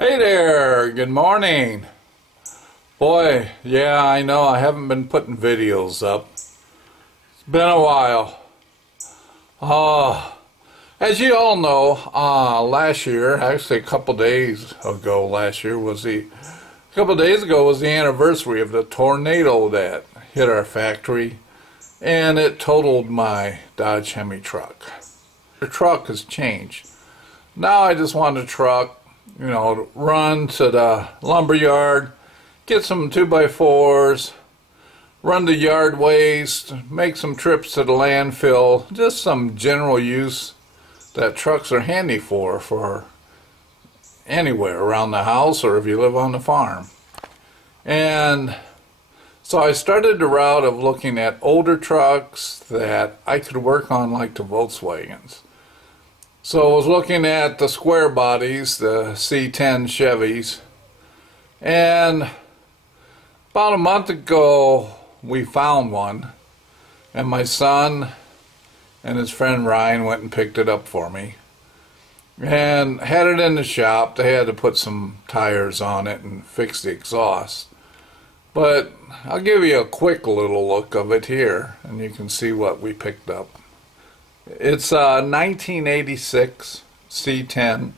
Hey there, good morning. Boy, yeah, I know I haven't been putting videos up. It's been a while. As you all know, last year, actually a couple days ago was the anniversary of the tornado that hit our factory, and it totaled my Dodge Hemi truck. The truck has changed. Now I just want a truck, run to the lumber yard, get some 2x4s, run the yard waste, make some trips to the landfill, just some general use that trucks are handy for anywhere around the house or if you live on the farm. And so I started the route of looking at older trucks that I could work on, like the Volkswagens. So I was looking at the square bodies, the C10 Chevys, and about a month ago we found one, and my son and his friend Ryan went and picked it up for me and had it in the shop. They had to put some tires on it and fix the exhaust, but I'll give you a quick little look of it here and you can see what we picked up. It's a 1986 C10,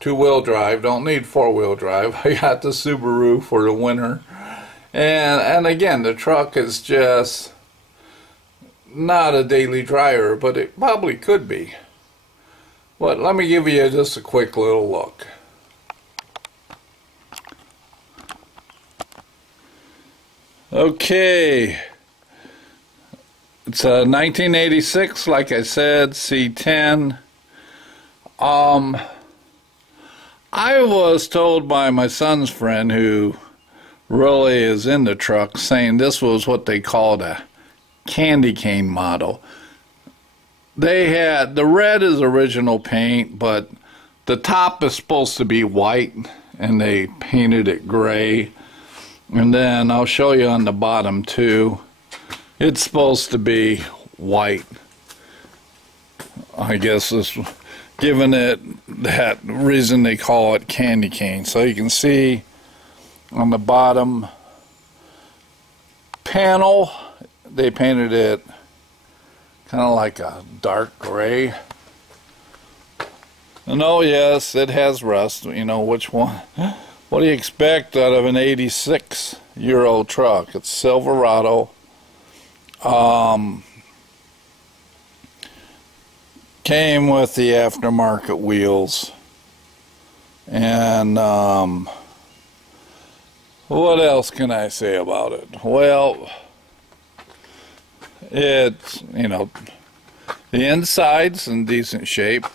two-wheel drive. Don't need four-wheel drive. I got the Subaru for the winter, and again, the truck is just not a daily driver, but it probably could be. But let me give you just a quick little look. Okay. It's a 1986, like I said, C10. I was told by my son's friend, who really is in the truck, saying this was what they called a candy cane model. They had, the red is original paint, but the top is supposed to be white, and they painted it gray. And then I'll show you on the bottom too. It's supposed to be white. I guess this, given it that reason they call it candy cane. So you can see on the bottom panel, they painted it kind of like a dark gray. And oh yes, it has rust. You know which one. What do you expect out of an 86-year-old truck? It's Silverado. Came with the aftermarket wheels, and what else can I say about it? Well, it's, the inside's in decent shape.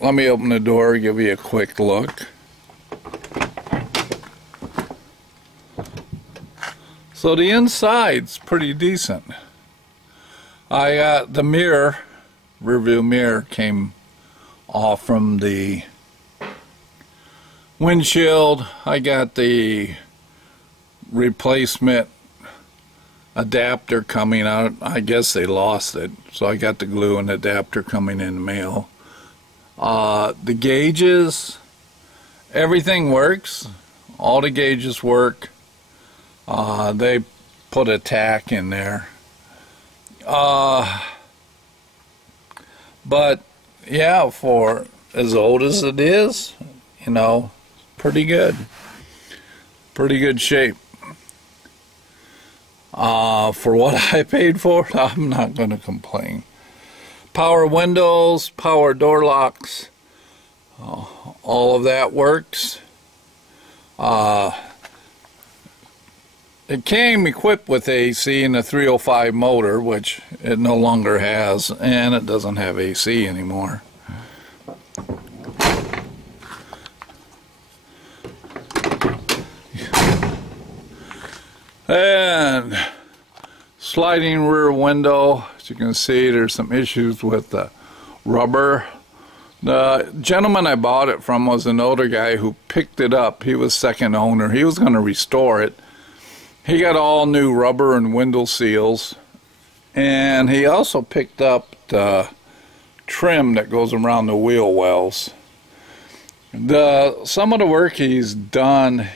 Let me open the door, give you a quick look. So the inside's pretty decent. I got the mirror, rear view mirror, came off from the windshield. I got the replacement adapter coming out. I guess they lost it, so I got the glue and adapter coming in the mail. The gauges, everything works. All the gauges work. They put a tack in there. But yeah, for as old as it is, pretty good. Pretty good shape. For what I paid for it, I'm not going to complain. Power windows, power door locks, all of that works. It came equipped with AC and a 305 motor, which it no longer has, and it doesn't have AC anymore. And sliding rear window. As you can see, there's some issues with the rubber. The gentleman I bought it from was an older guy who picked it up. He was second owner. He was going to restore it. He got all new rubber and window seals, and he also picked up the trim that goes around the wheel wells. Some of the work he's done,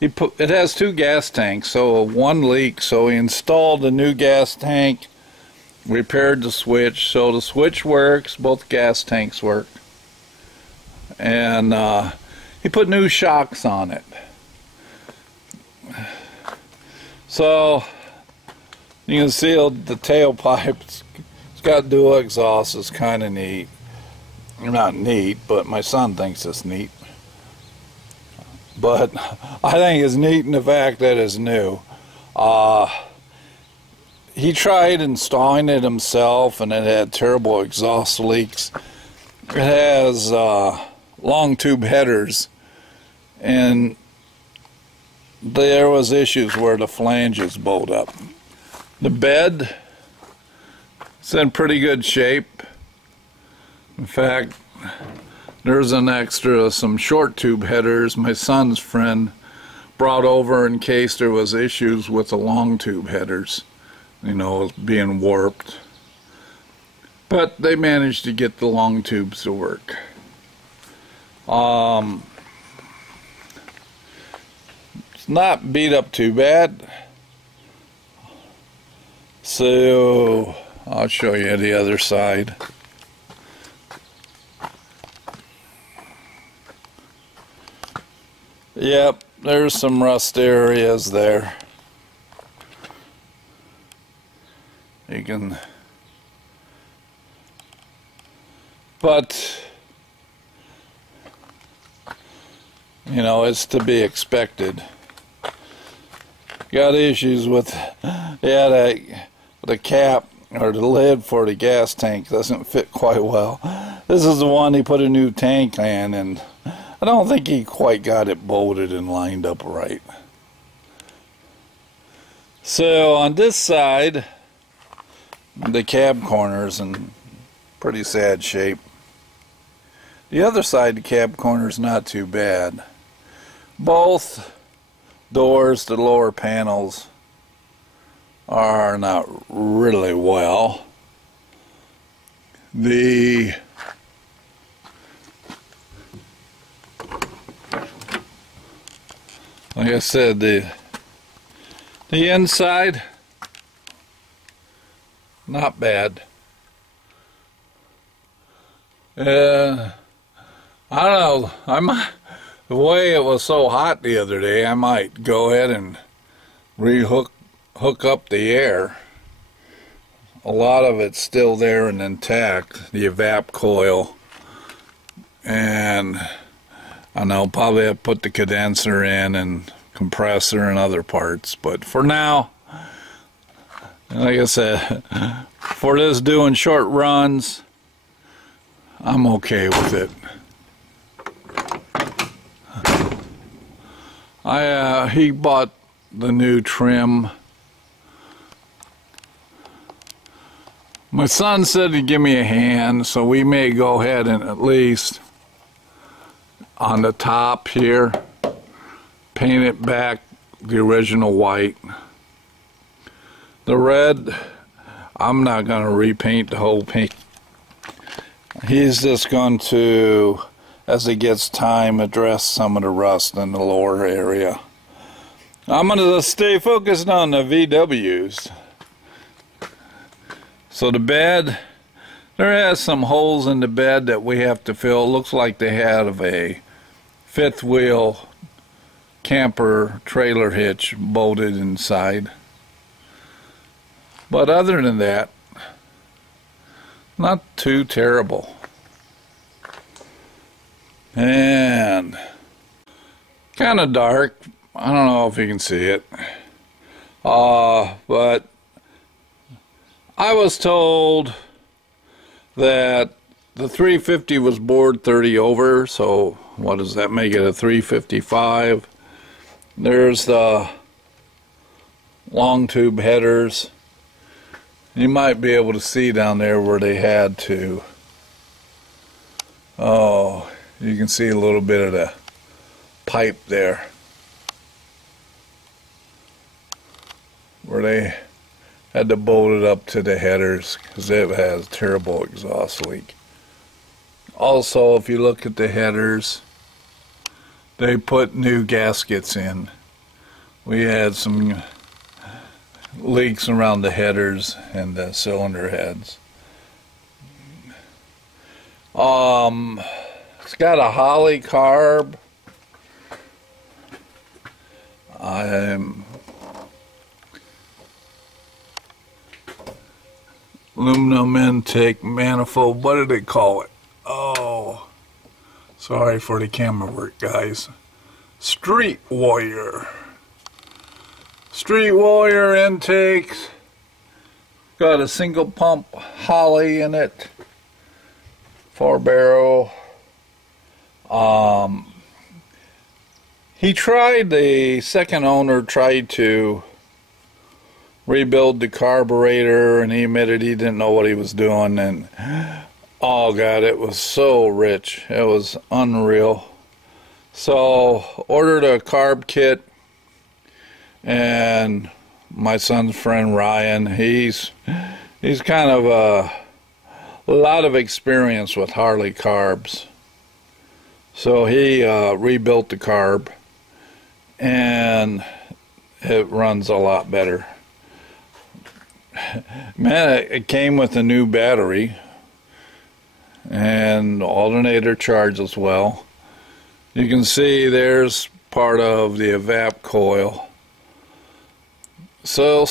it has 2 gas tanks, so one leak, so he installed a new gas tank, repaired the switch, so the switch works, both gas tanks work, and he put new shocks on it. So you can see the tailpipe. It's got dual exhaust. It's kind of neat. Not neat, but my son thinks it's neat. But I think it's neat in the fact that it's new. He tried installing it himself, and it had terrible exhaust leaks. It has long tube headers, and there was issues where the flanges bowed up. The bed is in pretty good shape. In fact, there's some short tube headers my son's friend brought over in case there was issues with the long tube headers, you know, being warped. But they managed to get the long tubes to work. It's not beat up too bad. So I'll show you the other side. Yep, there's some rust areas there. You can, but you know, it's to be expected. Got issues with, the cap or the lid for the gas tank doesn't fit quite well. This is the one he put a new tank in, and I don't think he quite got it bolted and lined up right. So on this side, the cab corner's in pretty sad shape. The other side, the cab corner's not too bad. Both doors, the lower panels, are not really well. Like I said, the inside, not bad. I don't know, the way it was so hot the other day, I might go ahead and hook up the air. A lot of it's still there and intact, the evap coil, and I know probably I'll put the condenser in and compressor and other parts, but for now, like I said, for this doing short runs, I'm okay with it. He bought the new trim. My son said he'd give me a hand, so we may go ahead and at least on the top here paint it back the original white. The red, I'm not going to repaint the whole paint. He's just going to, as he gets time, address some of the rust in the lower area. I'm going to stay focused on the VWs. So the bed, there has some holes in the bed that we have to fill. It looks like they have a fifth wheel camper trailer hitch bolted inside. But other than that, not too terrible. And kind of dark. I don't know if you can see it. But I was told that the 350 was bored 30 over, so what does that make it, a 355? There's the long tube headers. You might be able to see down there where they had to. Oh, you can see a little bit of the pipe there, where they had to bolt it up to the headers because it has terrible exhaust leak. Also, if you look at the headers, they put new gaskets in. We had some leaks around the headers and the cylinder heads. It's got a Holley carb. Aluminum intake manifold. What did they call it? Oh, sorry for the camera work, guys. Street Warrior. Street Warrior intakes. Got a single pump Holley in it. 4-barrel. The second owner tried to rebuild the carburetor, and he admitted he didn't know what he was doing, and oh god, it was so rich. It was unreal. So ordered a carb kit, and my son's friend Ryan, he's kind of a lot of experience with Harley carbs. So he rebuilt the carb, and it runs a lot better. Man, it came with a new battery and alternator charge as well. You can see there's part of the evap coil. So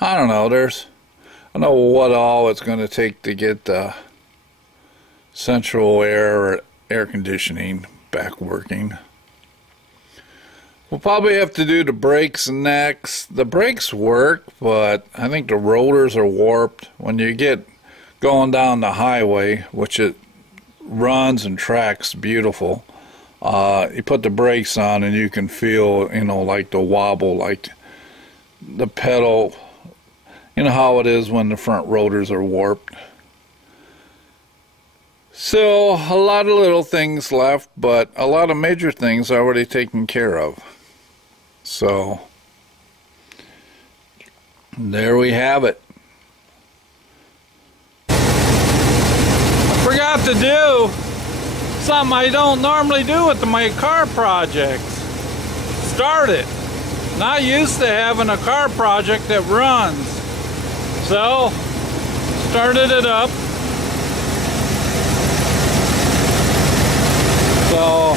I don't know, I don't know what all it's going to take to get the central air conditioning back working. We'll probably have to do the brakes next. The brakes work, but I think the rotors are warped. When you get going down the highway, which it runs and tracks beautiful, you put the brakes on and you can feel, like the wobble, like the pedal. You know how it is when the front rotors are warped. So a lot of little things left, but a lot of major things already taken care of. So there we have it. I forgot to do something I don't normally do with my car projects. Start it. Not used to having a car project that runs. So started it up. So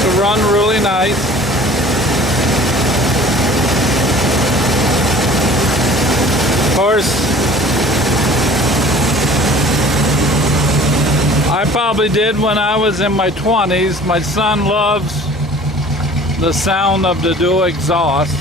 to run really nice. Of course, I probably did when I was in my 20s. My son loves the sound of the dual exhaust.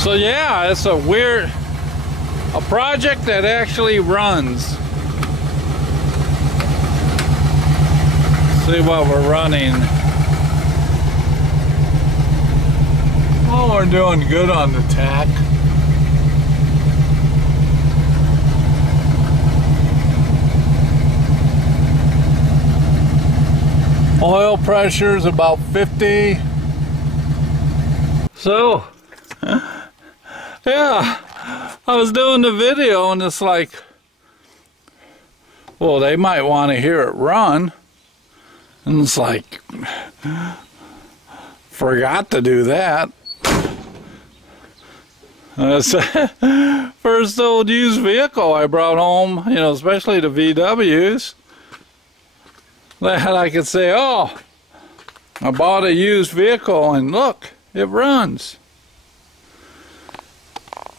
So yeah, it's a project that actually runs. See what we're running. Oh, we're doing good on the tack. Oil pressure is about 50. So yeah, I was doing the video and it's like, well, they might want to hear it run. And it's like, forgot to do that. That's first old used vehicle I brought home, especially the VWs. That I could say, oh, I bought a used vehicle and look, it runs.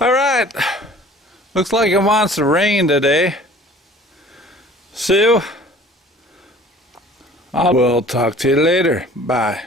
Alright, looks like it wants to rain today. Sue, I will talk to you later. Bye.